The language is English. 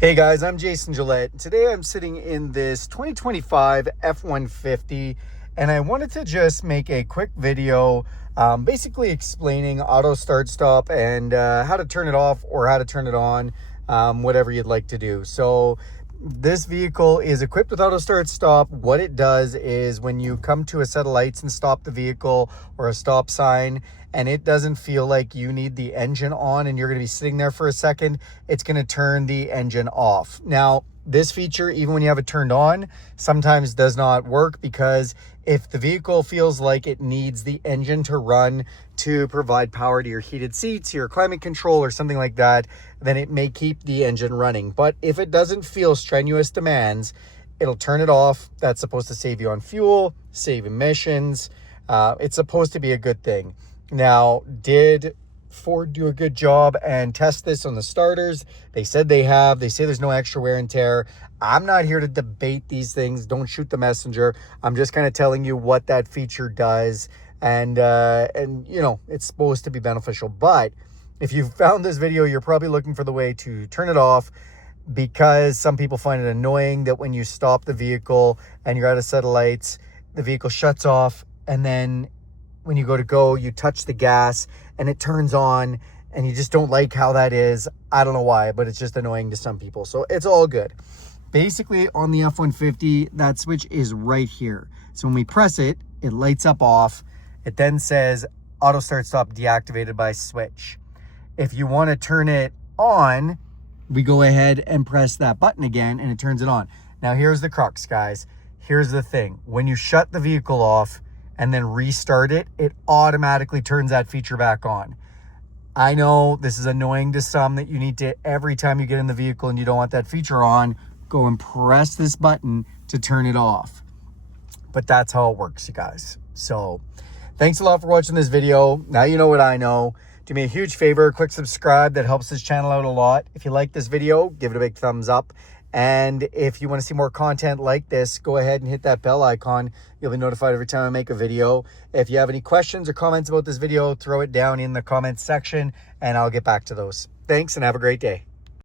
Hey guys, I'm Jason Gillette. Today I'm sitting in this 2025 F-150 and I wanted to just make a quick video basically explaining auto start stop and how to turn it off or how to turn it on, whatever you'd like to do. So this vehicle is equipped with auto start stop. What it does is when you come to a set of lights and stop the vehicle or a stop sign and it doesn't feel like you need the engine on and you're going to be sitting there for a second, it's going to turn the engine off. Now, this feature, even when you have it turned on, sometimes does not work because if the vehicle feels like it needs the engine to run to provide power to your heated seats, your climate control, or something like that, then it may keep the engine running. But if it doesn't feel strenuous demands, it'll turn it off. That's supposed to save you on fuel, save emissions. It's supposed to be a good thing. Now, did Ford do a good job and test this on the starters? They said they have. They say there's no extra wear and tear. I'm not here to debate these things. Don't shoot the messenger. I'm just kind of telling you what that feature does. And you know, it's supposed to be beneficial. But if you found this video, you're probably looking for the way to turn it off, because some people find it annoying that when you stop the vehicle and you're at a set of lights, the vehicle shuts off, and then when you go, you touch the gas and it turns on, and you just don't like how that is. I don't know why, but it's just annoying to some people. So it's all good. Basically, on the F-150, that switch is right here. So when we press it, it lights up off. It then says auto start stop deactivated by switch. If you want to turn it on, we go ahead and press that button again and it turns it on. Now here's the crux, guys. Here's the thing. When you shut the vehicle off and then restart it, it automatically turns that feature back on. I know this is annoying to some, that you need to, every time you get in the vehicle and you don't want that feature on, go and press this button to turn it off. But that's how it works, you guys. So thanks a lot for watching this video. Now you know what I know. Do me a huge favor, click subscribe. That helps this channel out a lot. If you like this video, give it a big thumbs up. And if you want to see more content like this, go ahead and hit that bell icon. You'll be notified every time I make a video. If you have any questions or comments about this video, throw it down in the comments section and I'll get back to those. Thanks and have a great day.